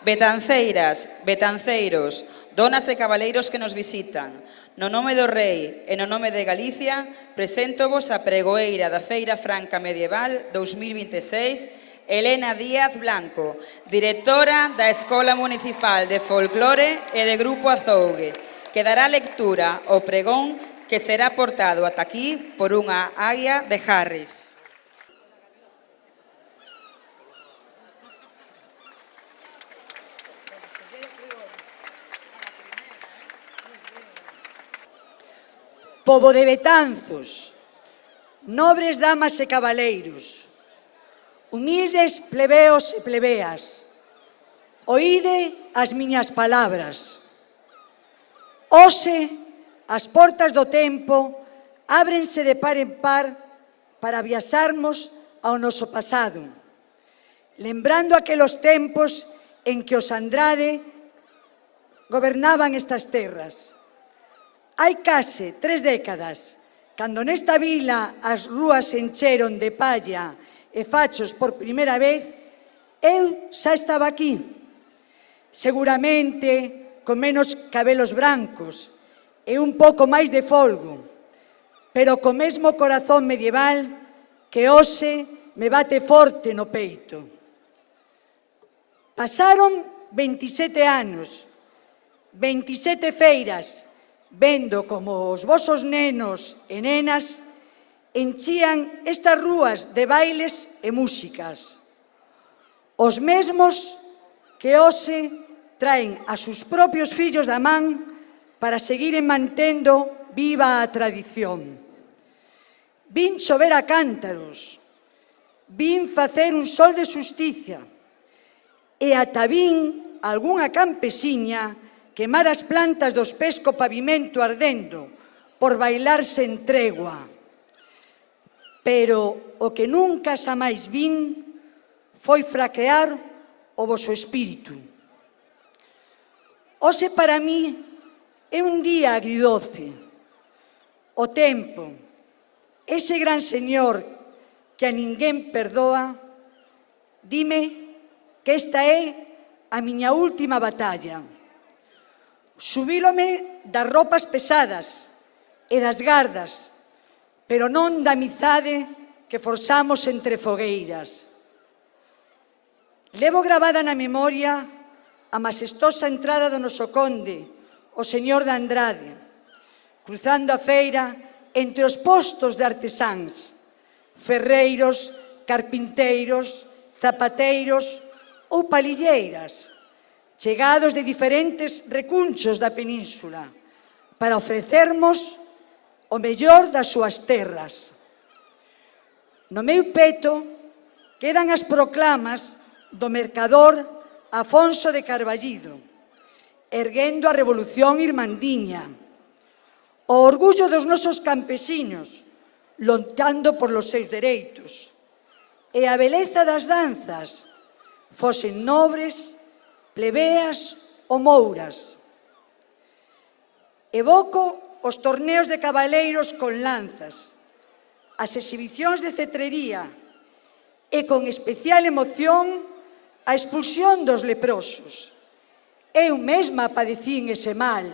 Betanceiras, betanceiros, donas e cabaleiros que nos visitan, no nome do Rei e no nome de Galicia, preséntovos a pregoeira da Feira Franca Medieval 2026, Elena Díaz Blanco, directora da Escola Municipal de Folclore e de Grupo Azougue, que dará lectura ao pregón que será portado ata aquí por unha aia de Harris. Pobo de Betanzos, nobres damas e cabaleiros, humildes plebeos e plebeas, oíde as miñas palabras. Hoxe, as portas do tempo ábrense de par en par para viaxarmos ao noso pasado, lembrando aqueles tempos en que os Andrade gobernaban estas terras. Hai case 3 décadas, cando nesta vila as rúas se encheron de palla e fachos por primeira vez, eu xa estaba aquí. Seguramente con menos cabelos brancos e un pouco máis de folgo, pero co mesmo corazón medieval que hoxe me bate forte no peito. Pasaron 27 anos, 27 feiras, vendo como os vosos nenos e nenas enchían estas rúas de bailes e músicas. Os mesmos que hoxe traen a sus propios fillos da man para seguiren mantendo viva a tradición. Vin chover a cántaros, vin facer un sol de xusticia e ata vin algunha campesiña quemar as plantas dos pés co pavimento ardendo por bailar sen tregua. Pero o que nunca xa máis vin foi fraquear o voso espírito. Hoxe para mí é un día agridoce. O tempo, ese gran señor que a ninguén perdoa, dime que esta é a miña última batalla. Xubílome das ropas pesadas e das gardas, pero non da amizade que forzamos entre fogueiras. Levo gravada na memoria a majestosa entrada do noso conde, o señor de Andrade, cruzando a feira entre os postos de artesáns, ferreiros, carpinteiros, zapateiros ou palilleiras, chegados de diferentes recunchos da península, para ofrecermos o mellor das súas terras. No meu peto quedan as proclamas do mercador Afonso de Carballido, erguendo a revolución irmandiña, o orgullo dos nosos campesinos, loitando por los seus dereitos, e a beleza das danzas, fosen nobres, plebeas ou mouras. Evoco os torneos de cabaleiros con lanzas, as exhibicións de cetrería e con especial emoción a expulsión dos leprosos. Eu mesma padecín ese mal.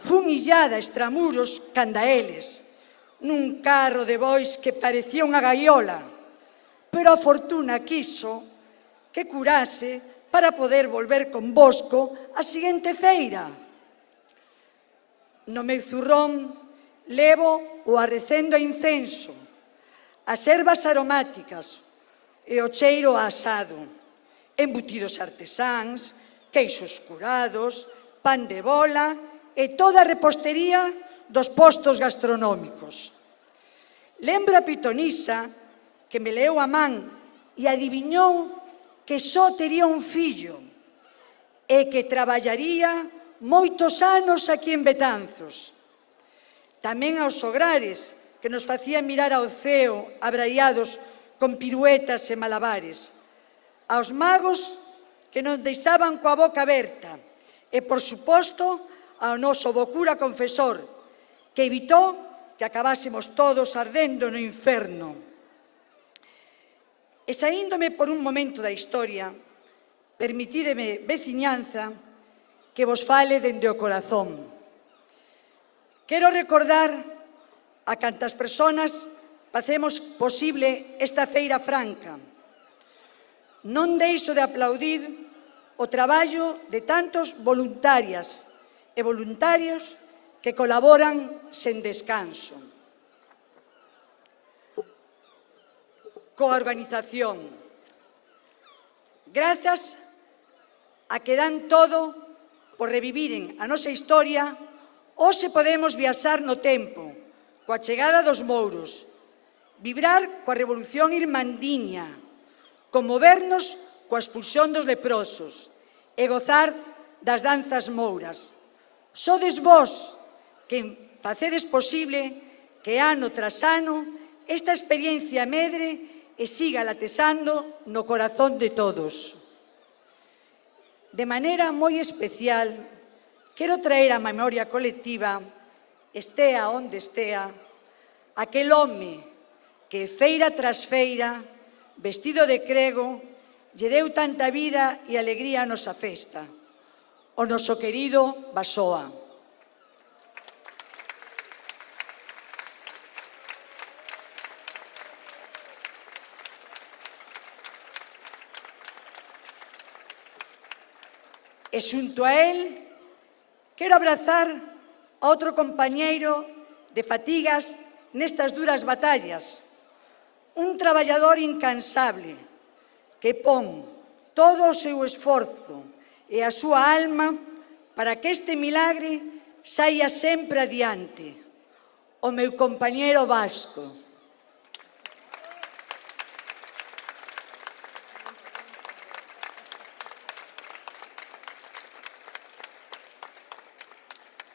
Fun illada extramuros canda eles, nun carro de bois que parecía unha gaiola, pero a fortuna quiso que curase para poder volver convosco a seguinte feira. No meu zurrón levo o arrecendo a incenso, as ervas aromáticas e o cheiro a asado, embutidos artesáns, queixos curados, pan de bola e toda a repostería dos postos gastronómicos. Lembro a pitonisa que me leou a man e adiviñou que só tería un fillo e que traballaría moitos anos aquí en Betanzos. Tamén aos sograres que nos facían mirar ao ceo abraiados con piruetas e malabares. Aos magos que nos deixaban coa boca aberta e, por suposto, ao noso bocura confesor que evitou que acabásemos todos ardendo no inferno. E saíndome por un momento da historia, permitídeme, veciñanza, que vos fale dende o corazón. Quero recordar a cantas persoas facemos posible esta Feira Franca. Non deixo de aplaudir o traballo de tantos voluntarias e voluntarios que colaboran sen descanso. Coa organización. Grazas a que dan todo por reviviren a nosa historia, hoxe podemos viaxar no tempo, coa chegada dos mouros, vibrar coa revolución irmandiña, conmovernos coa expulsión dos leprosos e gozar das danzas mouras. Sodes vós que facedes posible que ano tras ano esta experiencia medre e siga latexando no corazón de todos. De maneira moi especial, quero traer á memoria colectiva, estea onde estea, aquel home que feira tras feira, vestido de crego, lle deu tanta vida e alegría a nosa festa, o noso querido Basoa. E xunto a él, quero abrazar a outro compañeiro de fatigas nestas duras batallas, un traballador incansable que pon todo o seu esforzo e a súa alma para que este milagre saia sempre adiante, o meu compañeiro Vasco.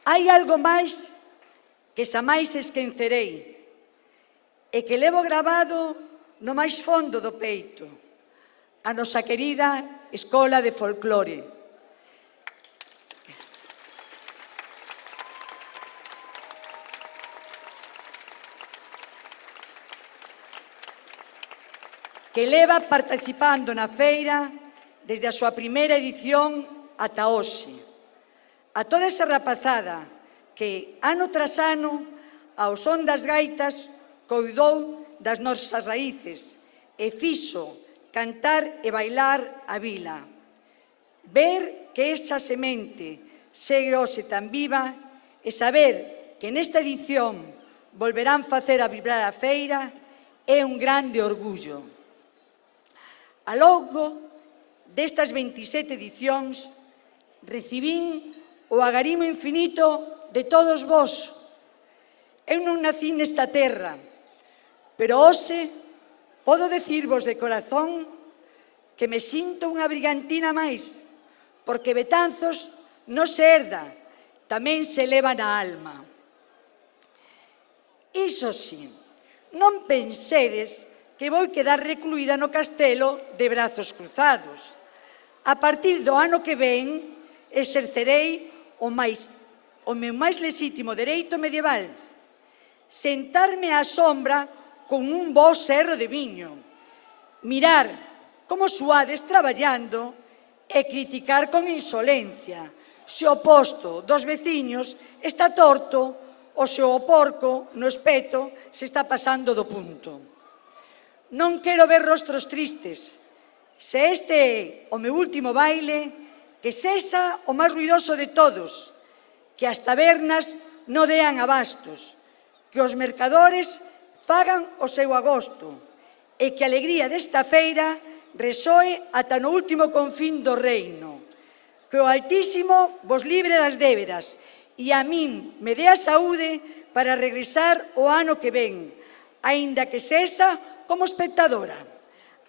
Hai algo máis que xa máis esquecerei e que levo grabado no máis fondo do peito, a nosa querida Escola de Folclore. Que leva participando na feira desde a súa primeira edición ata hoxe. A toda esa rapazada que, ano tras ano, ao son das gaitas, coidou das nosas raíces e fixo cantar e bailar a vila. Ver que esa semente segue hoxe tan viva e saber que nesta edición volverán facer a vibrar a feira é un grande orgullo. A longo destas 27 edicións recibín o agarimo infinito de todos vós. Eu non nací nesta terra, pero hoxe podo dicirvos de corazón que me sinto unha brigantina máis, porque Betanzos non se herda, tamén se leva na alma. Iso sí, non pensedes que vou quedar recluída no castelo de brazos cruzados. A partir do ano que ven, exercerei o meu máis lexítimo dereito medieval, sentarme á sombra con un bo serro de viño, mirar como suades traballando e criticar con insolencia se o posto dos veciños está torto ou se o porco no espeto se está pasando do punto. Non quero ver rostros tristes. Se este é o meu último baile, que sexa o máis ruidoso de todos, que as tabernas non dean abastos, que os mercadores fagan o seu agosto e que a alegría desta feira resoe ata no último confín do reino. Que o Altísimo vos libre das débedas e a min me dé a saúde para regresar o ano que ven, aínda que sexa como espectadora,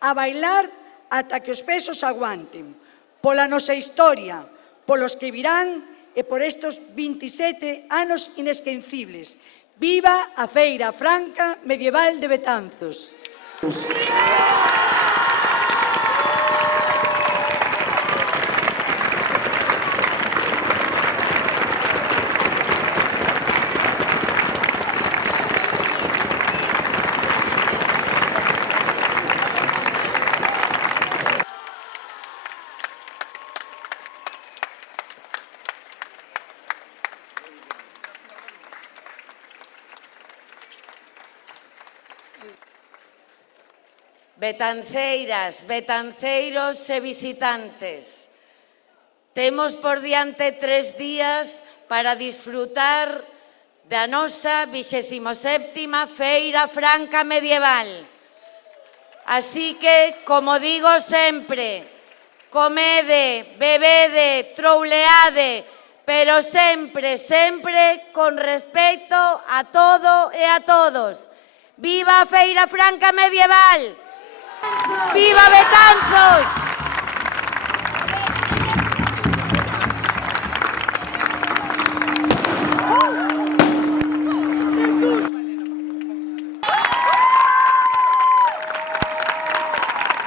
a bailar ata que os pesos aguanten, pola nosa historia, polos que virán e por estes 27 anos inesquecibles. Viva a Feira Franca Medieval de Betanzos! betanceiras, betanceiros e visitantes. Temos por diante 3 días para disfrutar da nosa 27ª Feira Franca Medieval. Así que, como digo sempre, comede, bebede, trouleade, pero sempre, sempre con respecto a todo e a todos. Viva a Feira Franca Medieval! Viva Betanzos!